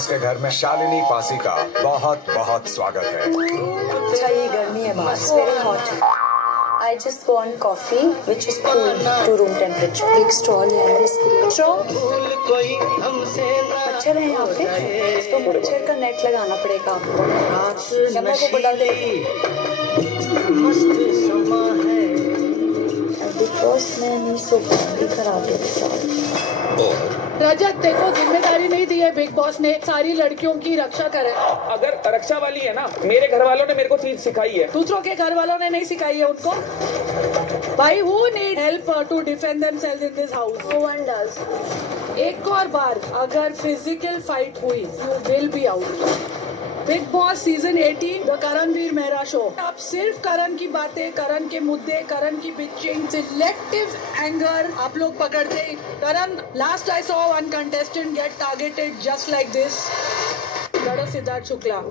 Boss के घर में शालिनी पासी का बहुत बहुत स्वागत है। अच्छा ये गर्मी है बाहर, very hot. I just want coffee which is cool to room temperature. एक straw ले आएंगे इसके लिए। Straw? मच्छर है यहाँ पे, तो मच्छर का नेट लगाना पड़ेगा आपको। नमक को बता दे। बिकॉज मैं नहीं सो पाऊंगी, खराब है रजत, देखो जिम्मेदारी नहीं दी है बिग बॉस ने सारी लड़कियों की रक्षा करे। अगर रक्षा वाली है ना, मेरे घर वालों ने मेरे को चीज सिखाई है, दूसरों के घर वालों ने नहीं सिखाई है उनको। भाई who need help to defend themselves in this house? No one does. एक और बार अगर फिजिकल फाइट हुई, you will be out. Bigg Boss season 18 the Karanveer Mehra show. अब सिर्फ करण की बातें, करण के मुद्दे, करण की बिचिंग, सिलेक्टिव एंगर आप लोग पकड़ते। Karan, last I saw one contestant get targeted just like this. Siddharth Shukla.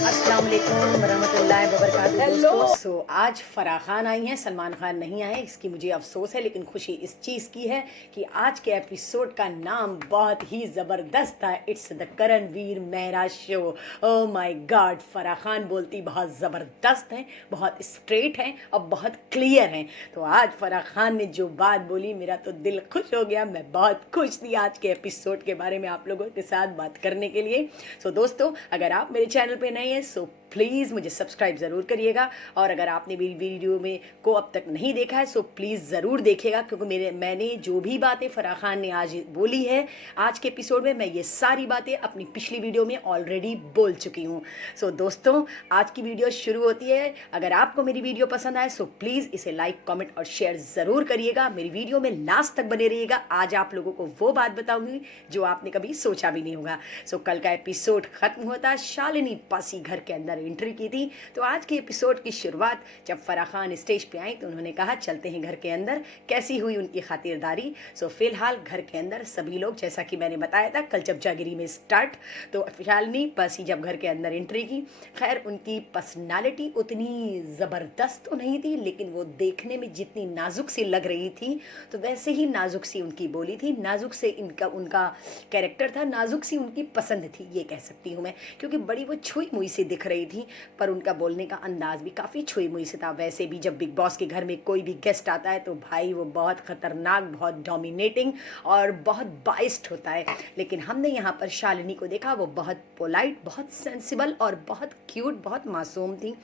अस्सलाम वालेकुम वरहमतुल्लाहि वबरकातुहू। हेलो। सो आज फराह खान आई हैं, सलमान खान नहीं आए, इसकी मुझे अफसोस है, लेकिन खुशी इस चीज़ की है कि आज के एपिसोड का नाम बहुत ही ज़बरदस्त था। It's the Karanveer Mehra show. Oh my God, Farah Khan बोलती बहुत ज़बरदस्त हैं, बहुत स्ट्रेट हैं और बहुत क्लियर हैं। तो आज फराह खान ने जो बात बोली, मेरा तो दिल खुश हो गया। मैं बहुत खुश थी आज के एपिसोड के बारे में आप लोगों के साथ बात करने के लिए। सो दोस्तों, अगर आप मेरे चैनल पे नए हैं सो प्लीज़ मुझे सब्सक्राइब ज़रूर करिएगा, और अगर आपने मेरी वीडियो में को अब तक नहीं देखा है सो प्लीज़ ज़रूर देखिएगा, क्योंकि मैंने जो भी बातें फराह खान ने आज बोली है आज के एपिसोड में, मैं ये सारी बातें अपनी पिछली वीडियो में ऑलरेडी बोल चुकी हूँ। सो दोस्तों, आज की वीडियो शुरू होती है। अगर आपको मेरी वीडियो पसंद आए सो प्लीज़ इसे लाइक, कमेंट और शेयर ज़रूर करिएगा। मेरी वीडियो में लास्ट तक बने रहिएगा। आज आप लोगों को वो बात बताऊँगी जो आपने कभी सोचा भी नहीं होगा। सो कल का एपिसोड ख़त्म होता, शालिनी पासी घर के अंदर एंट्री की थी। तो आज के एपिसोड की शुरुआत जब फराह खान स्टेज पे आई तो उन्होंने कहा चलते हैं घर के अंदर, कैसी हुई उनकी खातिरदारी। सो फिलहाल घर के अंदर सभी लोग, जैसा कि मैंने बताया था कल चमचागिरी में स्टार्ट, तो शालिनी पासी जब घर के अंदर एंट्री की, खैर उनकी पर्सनालिटी उतनी ज़बरदस्त तो नहीं थी, लेकिन वो देखने में जितनी नाजुक सी लग रही थी तो वैसे ही नाजुक सी उनकी बोली थी, नाजुक से उनका कैरेक्टर था, नाजुक सी उनकी पसंद थी, ये कह सकती हूँ मैं, क्योंकि बड़ी वो छुई मुई सी दिख रही थी, पर उनका बोलने का अंदाज भी काफ़ी छुई मुई से था। वैसे भी जब बिग बॉस के घर में कोई भी गेस्ट आता है तो भाई वो बहुत ख़तरनाक, बहुत डोमिनेटिंग और बहुत बाइस्ड होता है, लेकिन हमने यहाँ पर शालिनी को देखा, वो बहुत पोलाइट, बहुत सेंसिबल और बहुत क्यूट, बहुत मासूम थी।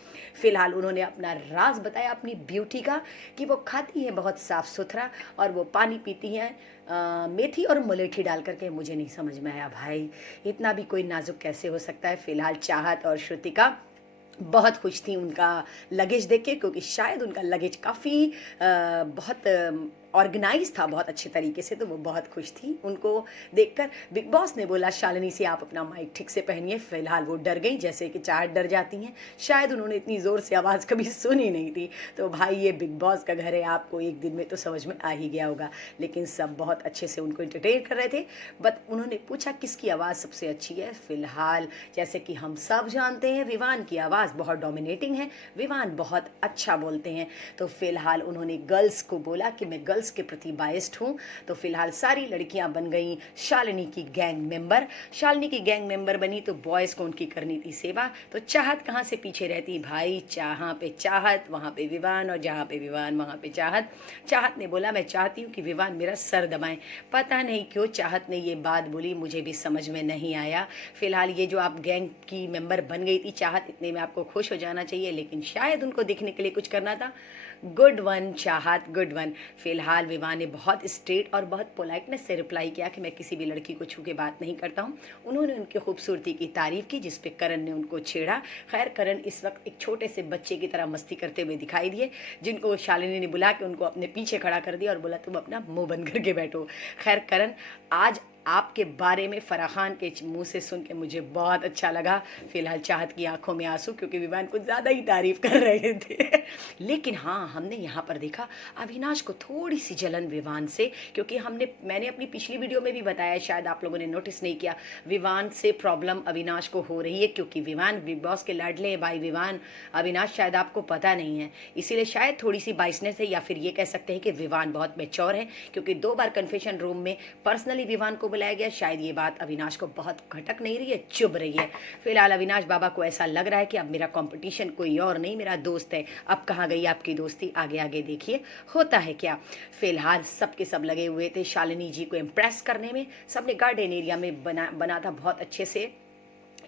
फ़िलहाल उन्होंने अपना राज बताया अपनी ब्यूटी का, कि वो खाती हैं बहुत साफ़ सुथरा और वो पानी पीती हैं मेथी और मुलेठी डाल करके। मुझे नहीं समझ में आया भाई, इतना भी कोई नाजुक कैसे हो सकता है। फ़िलहाल चाहत और श्रुतिका बहुत खुश थी उनका लगेज देख के, क्योंकि शायद उनका लगेज काफ़ी बहुत ऑर्गेनाइज था, बहुत अच्छे तरीके से, तो वो बहुत खुश थी उनको देखकर। बिग बॉस ने बोला शालिनी से आप अपना माइक ठीक से पहनिए। फ़िलहाल वो डर गई, जैसे कि चाहत डर जाती हैं, शायद उन्होंने इतनी ज़ोर से आवाज़ कभी सुनी नहीं थी। तो भाई ये बिग बॉस का घर है, आपको एक दिन में तो समझ में आ ही गया होगा, लेकिन सब बहुत अच्छे से उनको इंटरटेन कर रहे थे। बट उन्होंने पूछा किसकी आवाज़ सबसे अच्छी है। फ़िलहाल जैसे कि हम सब जानते हैं विवान की आवाज़ बहुत डोमिनेटिंग है, विवान बहुत अच्छा बोलते हैं। तो फ़िलहाल उन्होंने गर्ल्स को बोला कि मैं गर्ल्स के प्रति बाइस्ड हूँ। तो फिलहाल सारी लड़कियां बन गई शालिनी की गैंग मेंबर। शालिनी की गैंग मेंबर बनी तो बॉयज़ को उनकी करनी थी सेवा। तो चाहत कहाँ से पीछे रहती भाई, जहाँ पे चाहत वहाँ पे विवान, और जहाँ पे विवान वहाँ पे चाहत। चाहत ने बोला मैं चाहती हूँ कि विवान मेरा सर दबाएं। पता नहीं क्यों चाहत ने ये बात बोली, मुझे भी समझ में नहीं आया। फिलहाल ये जो आप गैंग की मेंबर बन गई थी चाहत, इतने में आपको खुश हो जाना चाहिए, लेकिन शायद उनको दिखने के लिए कुछ करना था। गुड वन चाहत, गुड वन। फिलहाल विवान ने बहुत स्ट्रेट और बहुत पोलाइटनेस से रिप्लाई किया कि मैं किसी भी लड़की को छू के बात नहीं करता हूँ। उन्होंने उनकी खूबसूरती की तारीफ़ की, जिस पे करण ने उनको छेड़ा। खैर करण इस वक्त एक छोटे से बच्चे की तरह मस्ती करते हुए दिखाई दिए, जिनको शालिनी ने बुला के उनको अपने पीछे खड़ा कर दिया और बोला तुम अपना मुँह बंद करके बैठो। खैर करण आज आपके बारे में फराह खान के मुंह से सुन के मुझे बहुत अच्छा लगा। फिलहाल चाहत की आंखों में आंसू, क्योंकि विवान कुछ ज़्यादा ही तारीफ कर रहे थे। लेकिन हाँ, हमने यहाँ पर देखा अविनाश को थोड़ी सी जलन विवान से, क्योंकि मैंने अपनी पिछली वीडियो में भी बताया, शायद आप लोगों ने नोटिस नहीं किया, विवान से प्रॉब्लम अविनाश को हो रही है, क्योंकि विवान बिग बॉस के लाडले हैं भाई विवान। अविनाश शायद आपको पता नहीं है, इसीलिए शायद थोड़ी सी बाइसनेस है, या फिर ये कह सकते हैं कि विवान बहुत मैच्योर है, क्योंकि 2 बार कन्फेशन रूम में पर्सनली विवान को बुलाया गया। शायद ये बात अविनाश को बहुत खटक नहीं रही है, चुभ रही है। फिलहाल अविनाश बाबा को ऐसा लग रहा है कि अब मेरा कंपटीशन कोई और नहीं, मेरा दोस्त है। अब कहाँ गई आपकी दोस्ती, आगे आगे देखिए होता है क्या। फिलहाल सबके सब लगे हुए थे शालिनी जी को इम्प्रेस करने में। सबने गार्डन एरिया में बना था बहुत अच्छे से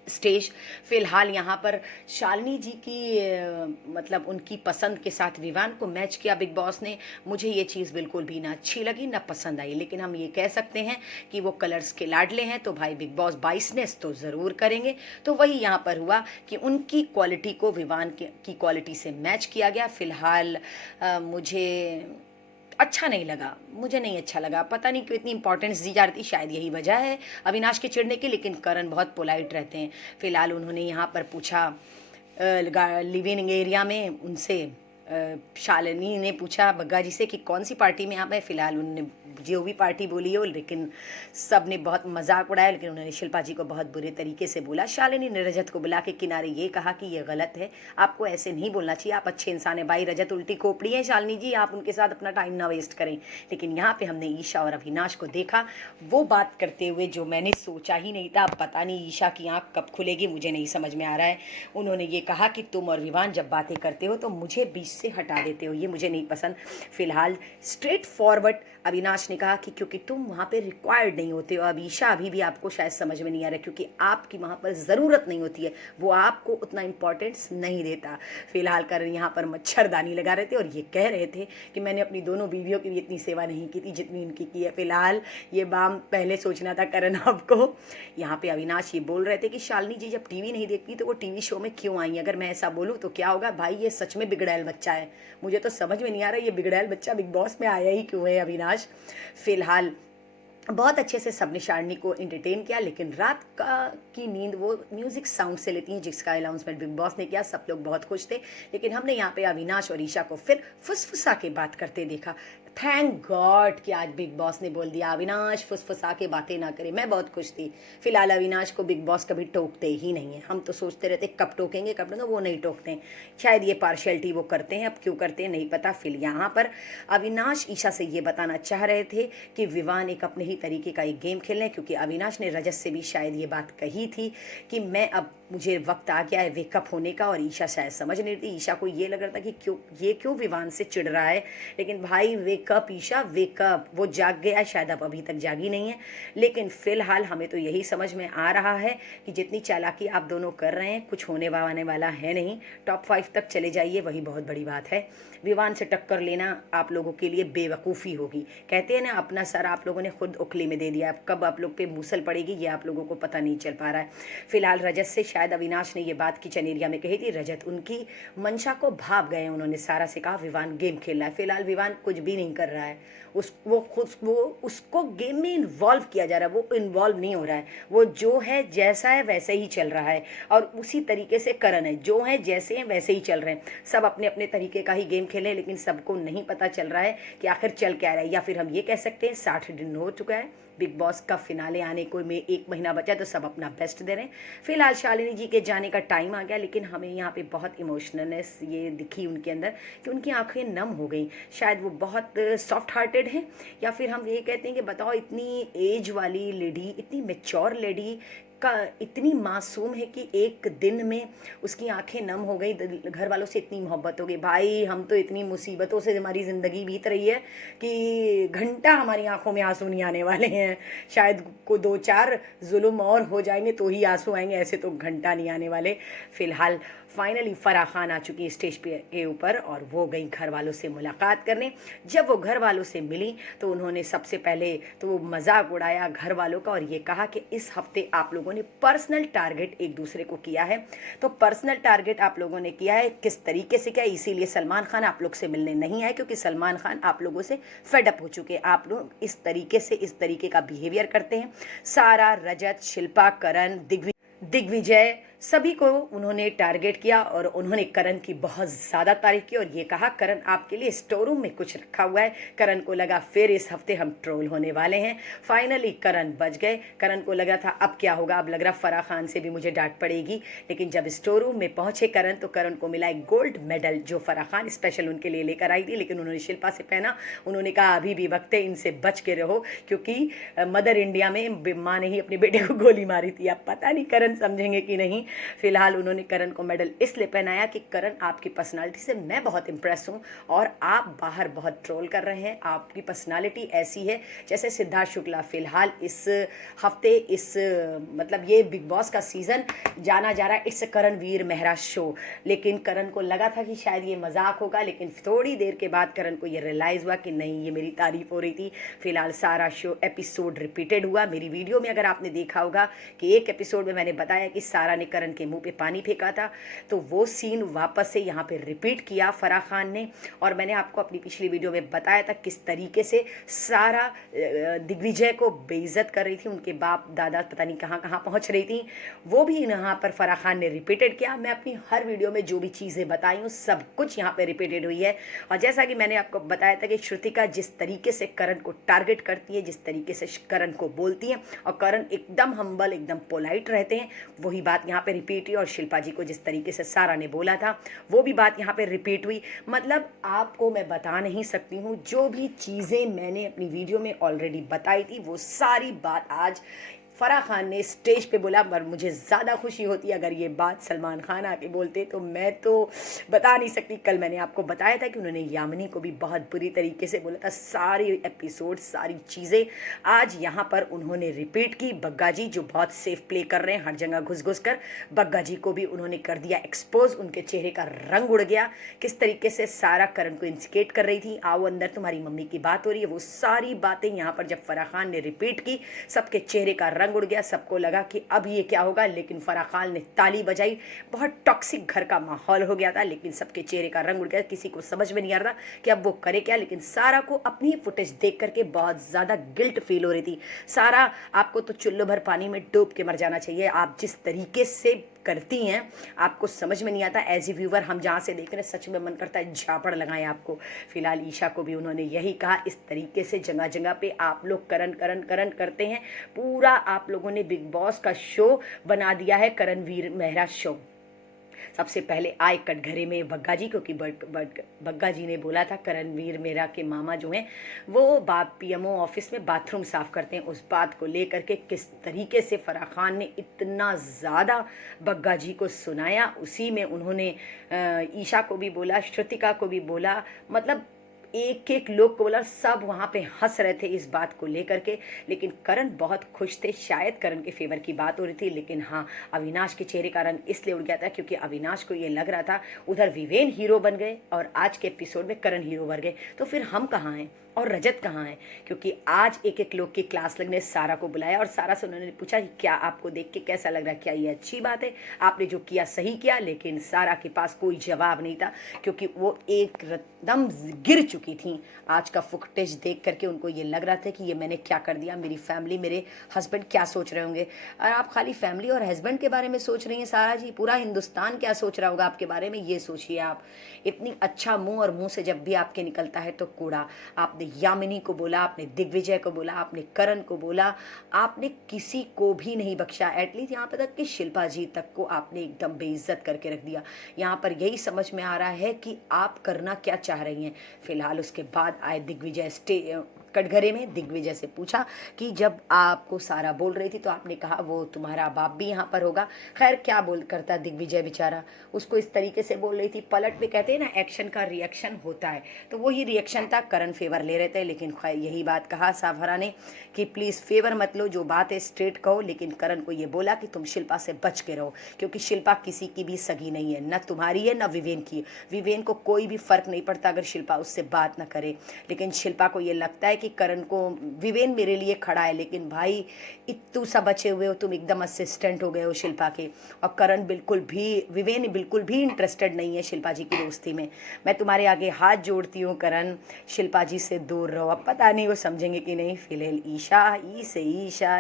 स्टेज। फिलहाल यहाँ पर शालिनी जी की मतलब उनकी पसंद के साथ विवान को मैच किया बिग बॉस ने। मुझे ये चीज़ बिल्कुल भी ना अच्छी लगी ना पसंद आई, लेकिन हम ये कह सकते हैं कि वो कलर्स के लाडले हैं, तो भाई बिग बॉस बाइसनेस तो ज़रूर करेंगे। तो वही यहाँ पर हुआ कि उनकी क्वालिटी को विवान की क्वालिटी से मैच किया गया। फिलहाल मुझे अच्छा नहीं लगा, मुझे नहीं अच्छा लगा, पता नहीं क्यों इतनी इंपॉर्टेंस दी जा रही थी, शायद यही वजह है अविनाश के चिढ़ने की। लेकिन करण बहुत पोलाइट रहते हैं। फिलहाल उन्होंने यहाँ पर पूछा लिविंग एरिया में उनसे, शालिनी ने पूछा बग्गा जी से कि कौन सी पार्टी में आप हैं। फिलहाल उन्होंने जो भी पार्टी बोली हो, लेकिन सब ने बहुत मजाक उड़ाया, लेकिन उन्होंने शिल्पा जी को बहुत बुरे तरीके से बोला। शालिनी ने रजत को बुला के किनारे ये कहा कि ये गलत है, आपको ऐसे नहीं बोलना चाहिए, आप अच्छे इंसान हैं। भाई रजत उल्टी खोपड़ी है शालिनी जी, आप उनके साथ अपना टाइम ना वेस्ट करें। लेकिन यहाँ पे हमने ईशा और अविनाश को देखा वो बात करते हुए जो मैंने सोचा ही नहीं था। पता नहीं ईशा की आँख कब खुलेगी, मुझे नहीं समझ में आ रहा है। उन्होंने ये कहा कि तुम और विवान जब बातें करते हो तो मुझे बीच से हटा देते हो, ये मुझे नहीं पसंद। फिलहाल स्ट्रेट फॉरवर्ड अविनाश ने कहा कि क्योंकि तुम वहाँ पे रिक्वायर्ड नहीं होते हो। अब ईशा अभी भी आपको शायद समझ में नहीं आ रहा, क्योंकि आपकी वहाँ पर ज़रूरत नहीं होती है, वो आपको उतना इम्पोर्टेंस नहीं देता। फिलहाल करण यहाँ पर मच्छरदानी लगा रहे थे और ये कह रहे थे कि मैंने अपनी दोनों बीवियों की भी इतनी सेवा नहीं की थी जितनी इनकी की है। फिलहाल ये बाम पहले सोचना था करण आपको। यहाँ पे अविनाश ये बोल रहे थे कि शालिनी जी जब टीवी नहीं देखती तो वो टीवी शो में क्यों आई। अगर मैं ऐसा बोलूँ तो क्या होगा। भाई ये सच में बिगड़ैल बच्चा है, मुझे तो समझ में नहीं आ रहा ये बिगड़ैल बच्चा बिग बॉस में आया ही क्यों है अविनाश। फिलहाल बहुत अच्छे से सबने शालिनी को एंटरटेन किया, लेकिन रात की नींद वो म्यूजिक साउंड से लेती हैं, जिसका अनाउंसमेंट बिग बॉस ने किया। सब लोग बहुत खुश थे, लेकिन हमने यहाँ पे अविनाश और ईशा को फिर फुसफुसा के बात करते देखा। थैंक गॉड कि आज बिग बॉस ने बोल दिया अविनाश फुसफुसा के बातें ना करे, मैं बहुत खुश थी। फिलहाल अविनाश को बिग बॉस कभी टोकते ही नहीं है। हम तो सोचते रहते कब टोकेंगे कब नहीं, वो नहीं टोकते हैं। शायद ये पार्शियलिटी वो करते हैं, अब क्यों करते हैं नहीं पता। फिर यहाँ पर अविनाश ईशा से ये बताना चाह रहे थे कि विवान एक अपने ही तरीके का एक गेम खेल रहे हैं, क्योंकि अविनाश ने रजत से भी शायद ये बात कही थी कि मैं अब मुझे वक्त आ गया है वेकअप होने का, और ईशा शायद समझ नहीं रही। ईशा को ये लग रहा था कि क्यों विवान से चिढ़ रहा है, लेकिन भाई वेकअप ईशा वेकअप, वो जाग गया शायद, अब अभी तक जागी नहीं है। लेकिन फिलहाल हमें तो यही समझ में आ रहा है कि जितनी चालाकी आप दोनों कर रहे हैं कुछ होने वाला है नहीं। टॉप 5 तक चले जाइए, वही बहुत बड़ी बात है। विवान से टक्कर लेना आप लोगों के लिए बेवकूफ़ी होगी। कहते हैं ना अपना सर आप लोगों ने खुद उखली में दे दिया, अब कब आप लोग पे मूसल पड़ेगी ये आप लोगों को पता नहीं चल पा रहा है। फिलहाल रजत से शायद अविनाश ने ये बात किचन एरिया में कही थी, रजत उनकी मंशा को भाप गए। उन्होंने सारा से कहा विवान गेम खेल रहा है। फिलहाल विवान कुछ भी नहीं कर रहा है, उसको गेम में इन्वॉल्व किया जा रहा है, वो इन्वॉल्व नहीं हो रहा है। वो जो है जैसा है वैसे ही चल रहा है, और उसी तरीके से करण है, जो है जैसे हैं वैसे ही चल रहे हैं। सब अपने अपने तरीके का ही गेम खेले, लेकिन सबको नहीं पता चल रहा है कि आखिर चल क्या रहा है। या फिर हम ये कह सकते हैं 60 दिन हो चुका है, बिग बॉस का फिनाले आने को में 1 महीना बचा, तो सब अपना बेस्ट दे रहे हैं। फिलहाल शालिनी जी के जाने का टाइम आ गया, लेकिन हमें यहाँ पे बहुत इमोशनलनेस ये दिखी उनके अंदर कि उनकी आंखें नम हो गई। शायद वो बहुत सॉफ्ट हार्टेड हैं, या फिर हम ये कहते हैं कि बताओ इतनी एज वाली लेडी, इतनी मैच्योर लेडी का इतनी मासूम है कि एक दिन में उसकी आंखें नम हो गई, घर वालों से इतनी मोहब्बत हो गई। भाई हम तो इतनी मुसीबतों से हमारी ज़िंदगी बीत रही है कि घंटा हमारी आंखों में आंसू नहीं आने वाले हैं। शायद को 2-4 जुल्म और हो जाएंगे तो ही आंसू आएंगे, ऐसे तो घंटा नहीं आने वाले। फिलहाल फाइनली फराह खान आ चुकी है स्टेज पे के ऊपर, और वो गई घर वालों से मुलाकात करने। जब वो घर वालों से मिली तो उन्होंने सबसे पहले तो वो मजाक उड़ाया घर वालों का, और ये कहा कि इस हफ्ते आप लोगों लोगों ने पर्सनल टारगेट एक दूसरे को किया है। तो पर्सनल टारगेट आप लोगों ने किया है, किस तरीके से किया, इसीलिए सलमान खान आप लोग से मिलने नहीं आए, क्योंकि सलमान खान आप लोगों से फेड अप हो चुके हैं। आप लोग इस तरीके का बिहेवियर करते हैं। सारा, रजत, शिल्पा, करण, दिग्विजय सभी को उन्होंने टारगेट किया और उन्होंने करण की बहुत ज़्यादा तारीफ की और ये कहा करण आपके लिए स्टोर रूम में कुछ रखा हुआ है। करण को लगा फिर इस हफ्ते हम ट्रोल होने वाले हैं। फाइनली करण बच गए। करण को लगा था अब क्या होगा, अब लग रहा फराह खान से भी मुझे डांट पड़ेगी, लेकिन जब स्टोर रूम में पहुंचे करण तो करण को मिला एक गोल्ड मेडल जो फराह खान स्पेशल उनके लिए लेकर आई थी, लेकिन उन्होंने शिल्पा से पहना। उन्होंने कहा अभी भी वक्त है, इनसे बच के रहो, क्योंकि मदर इंडिया में माँ ने ही अपने बेटे को गोली मारी थी। अब पता नहीं करण समझेंगे कि नहीं। फिलहाल उन्होंने करण को मेडल इसलिए पहनाया कि करण आपकी पर्सनालिटी से मैं बहुत इम्प्रेस हूँ और आप बाहर बहुत ट्रोल कर रहे हैं। आपकी पर्सनालिटी ऐसी है जैसे सिद्धार्थ शुक्ला। फिलहाल इस हफ्ते मतलब ये बिग बॉस का सीज़न जाना जा रहा है इट्स करणवीर मेहरा शो, लेकिन करण को लगा था कि शायद ये मजाक होगा, लेकिन थोड़ी देर के बाद करण को ये रियलाइज़ हुआ कि नहीं, ये मेरी तारीफ हो रही थी। फिलहाल सारा शो एपिसोड रिपीटेड हुआ। मेरी वीडियो में अगर आपने देखा होगा कि एक एपिसोड में मैंने बताया कि सारा ने करण के मुंह पे पानी फेंका था, तो वो सीन वापस से यहाँ पे रिपीट किया फराह खान ने। और मैंने आपको अपनी पिछली वीडियो में बताया था किस तरीके से सारा दिग्विजय को बेइज्जत कर रही थी, उनके बाप दादा पता नहीं कहाँ कहाँ पहुँच रही थी, वो भी यहाँ पर फराह खान ने रिपीटेड किया। मैं अपनी हर वीडियो में जो भी चीज़ें बताई हूँ सब कुछ यहाँ पर रिपीटेड हुई है। और जैसा कि मैंने आपको बताया था कि श्रुतिका जिस तरीके से करण को टारगेट करती है, जिस तरीके से करण को बोलती हैं और करण एकदम हम्बल, एकदम पोलाइट रहते हैं, वही बात यहाँ पे रिपीट हुई। और शिल्पा जी को जिस तरीके से सारा ने बोला था वो भी बात यहाँ पे रिपीट हुई। मतलब आपको मैं बता नहीं सकती हूँ, जो भी चीज़ें मैंने अपनी वीडियो में ऑलरेडी बताई थी वो सारी बात आज फराह खान ने स्टेज पे बोला। पर मुझे ज़्यादा खुशी होती अगर ये बात सलमान खान आके बोलते, तो मैं तो बता नहीं सकती। कल मैंने आपको बताया था कि उन्होंने यामिनी को भी बहुत बुरी तरीके से बोला था। सारे एपिसोड, सारी चीज़ें आज यहाँ पर उन्होंने रिपीट की। बग्गा जी जो बहुत सेफ प्ले कर रहे हैं हर जगह घुस घुस कर, बग्गा जी को भी उन्होंने कर दिया एक्सपोज। उनके चेहरे का रंग उड़ गया। किस तरीके से सारा करण को इंसिकेट कर रही थी, आओ अंदर तुम्हारी मम्मी की बात हो रही है, वो सारी बातें यहाँ पर जब फराह खान ने रिपीट की, सबके चेहरे का रंग उड़ गया। सबको लगा कि अब ये क्या होगा, लेकिन फराह खान ने ताली बजाई। बहुत टॉक्सिक घर का माहौल हो गया था, लेकिन सबके चेहरे का रंग उड़ गया। किसी को समझ में नहीं आ रहा कि अब वो करे क्या, लेकिन सारा को अपनी फुटेज देख करके बहुत ज़्यादा गिल्ट फील हो रही थी। सारा, आपको तो चुल्लू भर पानी में डूब के मर जाना चाहिए। आप जिस तरीके से करती हैं आपको समझ में नहीं आता। एज ए व्यूवर हम जहाँ से देख रहे हैं सच में मन करता है झापड़ लगाएं आपको। फिलहाल ईशा को भी उन्होंने यही कहा, इस तरीके से जगह जगह पे आप लोग करण करण करण करते हैं। पूरा आप लोगों ने बिग बॉस का शो बना दिया है करणवीर मेहरा शो। सबसे पहले आए कटघरे में बग्गा जी, क्योंकि बग्गा जी ने बोला था करणवीर मेहरा के मामा जो हैं वो पीएमओ ऑफिस में बाथरूम साफ़ करते हैं। उस बात को लेकर के किस तरीके से फराह खान ने इतना ज़्यादा बग्गा जी को सुनाया। उसी में उन्होंने ईशा को भी बोला, श्रुतिका को भी बोला, मतलब एक एक लोग को बोला। सब वहाँ पे हंस रहे थे इस बात को लेकर के, लेकिन करण बहुत खुश थे। शायद करण के फेवर की बात हो रही थी, लेकिन हाँ, अविनाश के चेहरे का रंग इसलिए उड़ गया था क्योंकि अविनाश को ये लग रहा था उधर विवेन हीरो बन गए और आज के एपिसोड में करण हीरो बन गए, तो फिर हम कहाँ हैं और रजत कहाँ है। क्योंकि आज एक एक लोग की क्लास लगने सारा को बुलाया और सारा से उन्होंने पूछा कि क्या आपको देख के कैसा लग रहा है, क्या ये अच्छी बात है, आपने जो किया सही किया। लेकिन सारा के पास कोई जवाब नहीं था क्योंकि वो एकदम गिर चुकी थी। आज का फुटेज देख करके उनको ये लग रहा था कि ये मैंने क्या कर दिया, मेरी फैमिली, मेरे हस्बैंड क्या सोच रहे होंगे। और आप खाली फैमिली और हस्बैंड के बारे में सोच रही हैं सारा जी, पूरा हिंदुस्तान क्या सोच रहा होगा आपके बारे में, ये सोचिए आप। इतनी अच्छा मुँह, और मुँह से जब भी आपके निकलता है तो कूड़ा। आपने यामिनी को बोला, आपने दिग्विजय को बोला, आपने करण को बोला, आपने किसी को भी नहीं बख्शा। एटलीस्ट यहाँ पे तक कि शिल्पा जी तक को आपने एकदम बेइज्जत करके रख दिया। यहाँ पर यही समझ में आ रहा है कि आप करना क्या चाह रही हैं। फिलहाल उसके बाद आए दिग्विजय कटघरे में। दिग्विजय से पूछा कि जब आपको सारा बोल रही थी तो आपने कहा वो तुम्हारा बाप भी यहाँ पर होगा। खैर क्या बोल करता दिग्विजय बेचारा, उसको इस तरीके से बोल रही थी। पलट पे कहते हैं ना, एक्शन का रिएक्शन होता है, तो वही रिएक्शन था। करण फेवर ले रहे थे, लेकिन यही बात कहा सावहरा ने कि प्लीज़ फेवर मत लो, जो बात है स्ट्रेट कहो। लेकिन करण को ये बोला कि तुम शिल्पा से बच के रहो, क्योंकि शिल्पा किसी की भी सगी नहीं है, न तुम्हारी है न विवेन की। विवेन को कोई भी फ़र्क नहीं पड़ता अगर शिल्पा उससे बात ना करे, लेकिन शिल्पा को ये लगता है कि करण को विवेन मेरे लिए खड़ा है, लेकिन भाई इतू सा बचे हुए हो तुम, एकदम असिस्टेंट हो गए हो शिल्पा के। और करण बिल्कुल भी, विवेन बिल्कुल भी इंटरेस्टेड नहीं है शिल्पा जी की दोस्ती में। मैं तुम्हारे आगे हाथ जोड़ती हूँ करण, शिल्पा जी से दूर रहो। अब पता नहीं वो समझेंगे कि नहीं। फिलहाल ईशा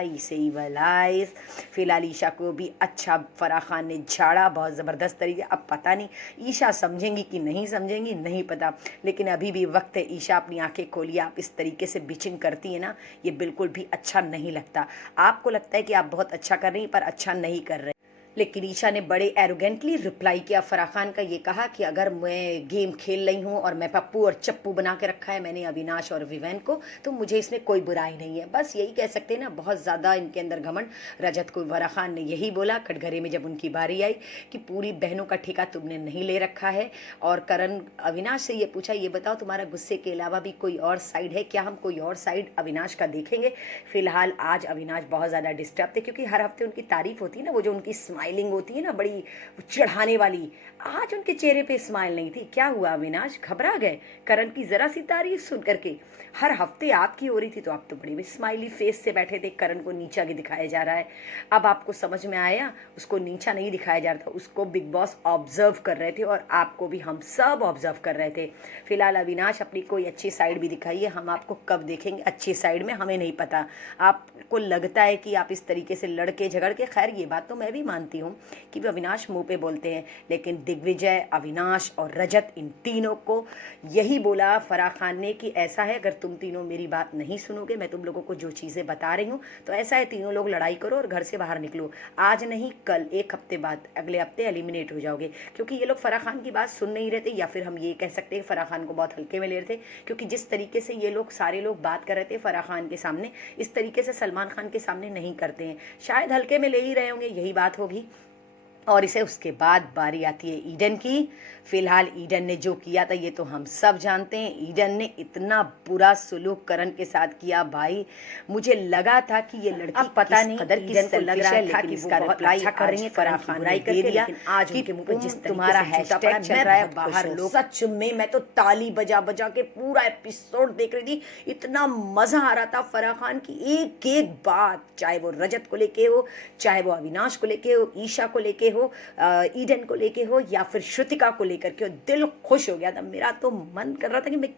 वलाइस, फिलहाल ईशा को भी अच्छा फराह खान ने झाड़ा बहुत ज़बरदस्त तरीके। अब पता नहीं ईशा समझेंगी कि नहीं समझेंगी, नहीं पता, लेकिन अभी भी वक्त है। ईशा अपनी आंखें खोलिए, आप इस तरीके से बिचिंग करती है ना, ये बिल्कुल भी अच्छा नहीं लगता। आपको लगता है कि आप बहुत अच्छा कर रही हैं, पर अच्छा नहीं कर रहे। लेकिन ईशा ने बड़े एरोगेंटली रिप्लाई किया फराह खान का, ये कहा कि अगर मैं गेम खेल रही हूँ और मैं पप्पू और चप्पू बना के रखा है मैंने अविनाश और विवेन को, तो मुझे इसमें कोई बुराई नहीं है। बस यही कह सकते हैं ना, बहुत ज़्यादा इनके अंदर घमंड। रजत को फराह खान ने यही बोला कटघरे में जब उनकी बारी आई कि पूरी बहनों का ठेका तुमने नहीं ले रखा है। और करण अविनाश से ये पूछा, ये बताओ तुम्हारा गुस्से के अलावा भी कोई और साइड है क्या, हम कोई और साइड अविनाश का देखेंगे। फिलहाल आज अविनाश बहुत ज़्यादा डिस्टर्ब थे, क्योंकि हर हफ्ते उनकी तारीफ होती है ना, वो जो उनकी स्माइलिंग होती है ना बड़ी चढ़ाने वाली, आज उनके चेहरे पे स्माइल नहीं थी। क्या हुआ अविनाश, घबरा गए करण की जरा सी तारीफ सुन करके? हर हफ्ते आपकी हो रही थी तो आप तो बड़ी स्माइली फेस से बैठे थे, करण को नीचा दिखाया जा रहा है। अब आपको समझ में आया, उसको नीचा नहीं दिखाया जा रहा था, उसको बिग बॉस ऑब्जर्व कर रहे थे और आपको भी हम सब ऑब्जर्व कर रहे थे। फिलहाल अविनाश अपनी कोई अच्छी साइड भी दिखाइए, हम आपको कब देखेंगे अच्छी साइड में हमें नहीं पता। आपको लगता है कि आप इस तरीके से लड़के झगड़ के, खैर ये बात तो मैं भी मानती हूँ कि वो अविनाश मुंह पे बोलते हैं, लेकिन दिग्विजय, अविनाश और रजत, इन तीनों को यही बोला फराह खान ने कि ऐसा है अगर तुम तीनों मेरी बात नहीं सुनोगे, मैं तुम लोगों को जो चीज़ें बता रही हूँ तो ऐसा है, तीनों लोग लड़ाई करो और घर से बाहर निकलो। आज नहीं कल, एक हफ्ते बाद, अगले हफ्ते एलिमिनेट हो जाओगे। क्योंकि ये लोग फराह खान की बात सुन नहीं रहे थे, या फिर हम ये कह सकते हैं फराह खान को बहुत हल्के में ले रहे थे, क्योंकि जिस तरीके से ये लोग सारे लोग बात कर रहे थे फराह खान के सामने, इस तरीके से सलमान खान के सामने नहीं करते हैं। शायद हल्के में ले ही रहे होंगे, यही बात होगी। और इसे उसके बाद बारी आती है ईडन की। फिलहाल ईडन ने जो किया था ये तो हम सब जानते हैं। ईडन ने इतना बुरा सुलूक करण के साथ किया, भाई मुझे लगा था कि ये लड़की पता नहीं कदर ईडन को लग रहा था कि इसका रिप्लाई अच्छा कर रही है, फराह खान ने दे दिया। आज उनके मुंह पे जिस तुम्हारा हैशटैग चल रहा है बाहर लोग, सच में मैं तो ताली बजा बजा के पूरा एपिसोड देख रही थी, इतना मजा आ रहा था फराह खान की एक एक बात, चाहे वो रजत को लेके हो, चाहे वो अविनाश को लेके हो, ईशा को लेके हो, ईडन को लेके हो, या फिर श्रुतिका को लेकर के हो। दिल खुश हो गया था, मेरा तो मन कर रहा था कि मैं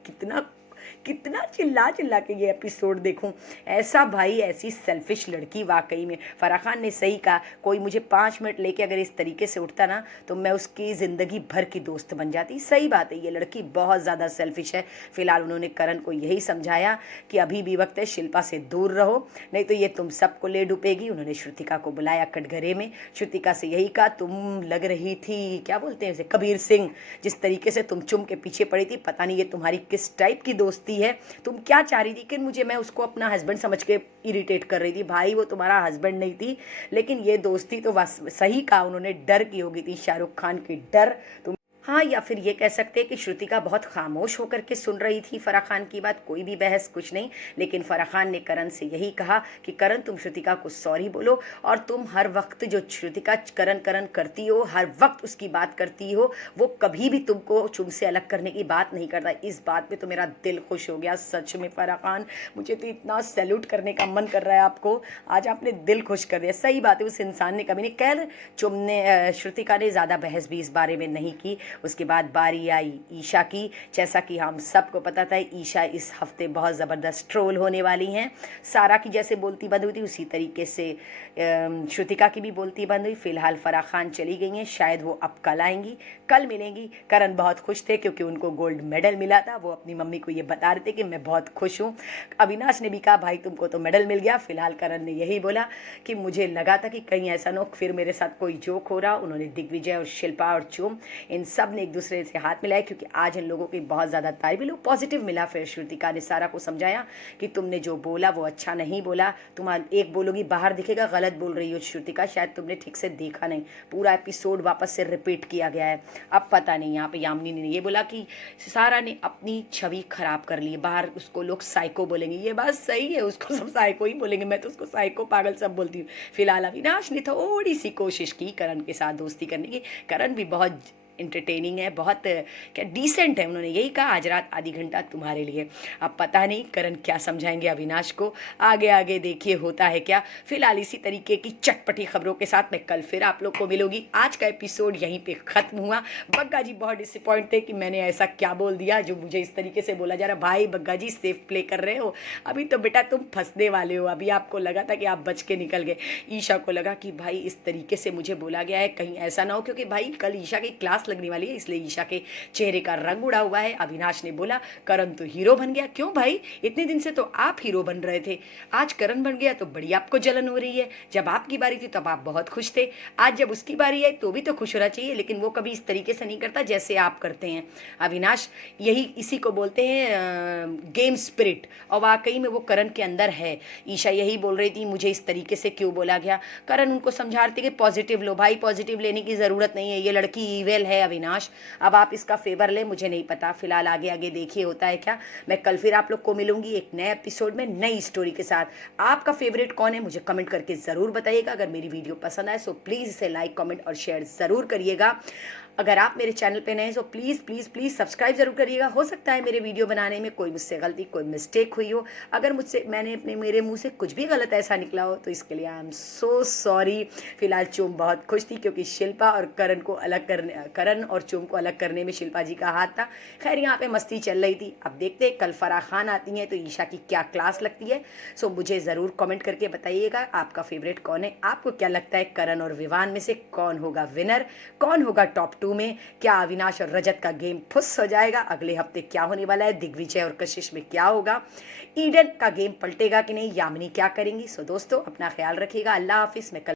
कितना चिल्ला के ये एपिसोड देखूं। ऐसा भाई, ऐसी सेल्फिश लड़की, वाकई में फराह खान ने सही कहा। कोई मुझे 5 मिनट लेके अगर इस तरीके से उठता ना तो मैं उसकी ज़िंदगी भर की दोस्त बन जाती। सही बात है, ये लड़की बहुत ज़्यादा सेल्फिश है। फिलहाल उन्होंने करण को यही समझाया कि अभी भी वक्त है, शिल्पा से दूर रहो, नहीं तो ये तुम सबको ले डूबेगी। उन्होंने श्रुतिका को बुलाया कटघरे में, श्रुतिका से यही कहा, तुम लग रही थी, क्या बोलते हैं उसे, कबीर सिंह, जिस तरीके से तुम चुम के पीछे पड़ी थी, पता नहीं ये तुम्हारी किस टाइप की दोस्ती है, तुम क्या चाह रही थी? कि मुझे, मैं उसको अपना हस्बैंड समझ के इरिटेट कर रही थी। भाई वो तुम्हारा हस्बैंड नहीं थी, लेकिन ये दोस्ती तो बस, सही कहा उन्होंने, डर की होगी थी, शाहरुख खान की डर। तुम हाँ, या फिर ये कह सकते हैं कि श्रुतिका बहुत खामोश होकर के सुन रही थी फराह खान की बात, कोई भी बहस कुछ नहीं। लेकिन फराह खान ने करण से यही कहा कि करण तुम श्रुतिका को सॉरी बोलो, और तुम हर वक्त जो श्रुतिका करण करती हो, हर वक्त उसकी बात करती हो, वो कभी भी तुमको चुम से अलग करने की बात नहीं करता। इस बात पे तो मेरा दिल खुश हो गया सच में फराह खान, मुझे तो इतना सैल्यूट करने का मन कर रहा है आपको, आज आपने दिल खुश कर दिया। सही बात है, उस इंसान ने कभी नहीं, कह चुमने श्रुतिका ने ज़्यादा बहस भी इस बारे में नहीं की। उसके बाद बारी आई ईशा की। जैसा कि हम सबको पता था ईशा इस हफ्ते बहुत ज़बरदस्त ट्रोल होने वाली हैं। सारा की जैसे बोलती बंद हुई थी उसी तरीके से श्रुतिका की भी बोलती बंद हुई। फिलहाल फराह खान चली गई हैं, शायद वो अब कल आएंगी, कल मिलेंगी। करण बहुत खुश थे क्योंकि उनको गोल्ड मेडल मिला था, वो अपनी मम्मी को ये बता रहे थे कि मैं बहुत खुश हूँ। अविनाश ने भी कहा भाई तुमको तो मेडल मिल गया। फिलहाल करण ने यही बोला कि मुझे लगा था कि कहीं ऐसा ना हो फिर मेरे साथ कोई जोक हो रहा। उन्होंने दिग्विजय और शिल्पा और चुम इन सब ने एक दूसरे से हाथ मिलाए, क्योंकि आज इन लोगों की बहुत ज़्यादा तारीफ, लोग पॉजिटिव मिला। फिर श्रुतिका ने सारा को समझाया कि तुमने जो बोला वो अच्छा नहीं बोला, तुम एक बोलोगी बाहर दिखेगा गलत बोल रही हो श्रुतिका, शायद तुमने ठीक से देखा नहीं, पूरा एपिसोड वापस से रिपीट किया गया है। अब पता नहीं, यहाँ पे यामिनी ने ये बोला कि सारा ने अपनी छवि खराब कर ली, बाहर उसको लोग साइको बोलेंगे। ये बात सही है, उसको सब साइको ही बोलेंगे, मैं तो उसको साइको पागल सब बोलती हूँ। फिलहाल अविनाश ने थोड़ी सी कोशिश की करण के साथ दोस्ती करने की। करण भी बहुत इंटरटेनिंग है, बहुत क्या डिसेंट है। उन्होंने यही कहा आज रात आधी घंटा तुम्हारे लिए। अब पता नहीं करण क्या समझाएंगे अविनाश को, आगे आगे देखिए होता है क्या। फिलहाल इसी तरीके की चटपटी खबरों के साथ मैं कल फिर आप लोग को मिलूंगी। आज का एपिसोड यहीं पे ख़त्म हुआ। बग्गा जी बहुत डिसअपॉइंट थे कि मैंने ऐसा क्या बोल दिया जो मुझे इस तरीके से बोला जा रहा। भाई बग्गा जी सेफ प्ले कर रहे हो, अभी तो बेटा तुम फंसने वाले हो। अभी आपको लगा था कि आप बच के निकल गए। ईशा को लगा कि भाई इस तरीके से मुझे बोला गया है, कहीं ऐसा ना हो, क्योंकि भाई कल ईशा की क्लास लगने वाली है, इसलिए ईशा के चेहरे का रंग उड़ा हुआ है। अविनाश ने बोला करण तो हीरो बन गया। क्यों भाई, इतने दिन से तो आप हीरो बन रहे थे, आज करण बन गया तो बड़ी आपको जलन हो रही है। जब आपकी बारी थी तब आप बहुत खुश थे, आज जब उसकी बारी है तो भी तो खुश होना चाहिए, लेकिन वो कभी इस तरीके से नहीं करता जैसे आप करते हैं। अविनाश यही इसी को बोलते हैं गेम स्पिरिट, और वाकई में वो करण के अंदर है। ईशा यही बोल रही थी मुझे इस तरीके से क्यों बोला गया। करण उनको समझा रहे थे कि पॉजिटिव लो भाई, पॉजिटिव लेने की ज़रूरत नहीं है, ये लड़की ईवेल है अविनाश, अब आप इसका फेवर ले, मुझे नहीं पता। फिलहाल आगे आगे देखिए होता है क्या। मैं कल फिर आप लोग को मिलूंगी एक नए एपिसोड में नई स्टोरी के साथ। आपका फेवरेट कौन है मुझे कमेंट करके ज़रूर बताइएगा। अगर मेरी वीडियो पसंद आए सो प्लीज़ इसे लाइक कमेंट और शेयर ज़रूर करिएगा। अगर आप मेरे चैनल पे नए हैं तो प्लीज़ प्लीज़ प्लीज़ सब्सक्राइब ज़रूर करिएगा। हो सकता है मेरे वीडियो बनाने में कोई मुझसे गलती, कोई मिस्टेक हुई हो। अगर मेरे मुंह से कुछ भी गलत ऐसा निकला हो तो इसके लिए आई एम सो सॉरी। फिलहाल चोम बहुत खुश थी क्योंकि शिल्पा और करण और चोम को अलग करने में शिल्पा जी का हाथ था। खैर यहाँ पे मस्ती चल रही थी। अब देखते हैं कल फराह खान आती हैं तो ईशा की क्या क्लास लगती है। सो मुझे ज़रूर कमेंट करके बताइएगा आपका फेवरेट कौन है। आपको क्या लगता है करण और विवान में से कौन होगा विनर, कौन होगा टॉप 2 में। क्या अविनाश और रजत का गेम फुस हो जाएगा, अगले हफ्ते क्या होने वाला है, दिग्विजय और कशिश में क्या होगा, ईडन का गेम पलटेगा कि नहीं, यामिनी क्या करेंगी। सो दोस्तों अपना ख्याल रखिएगा। अल्लाह हाफिज़। मैं कल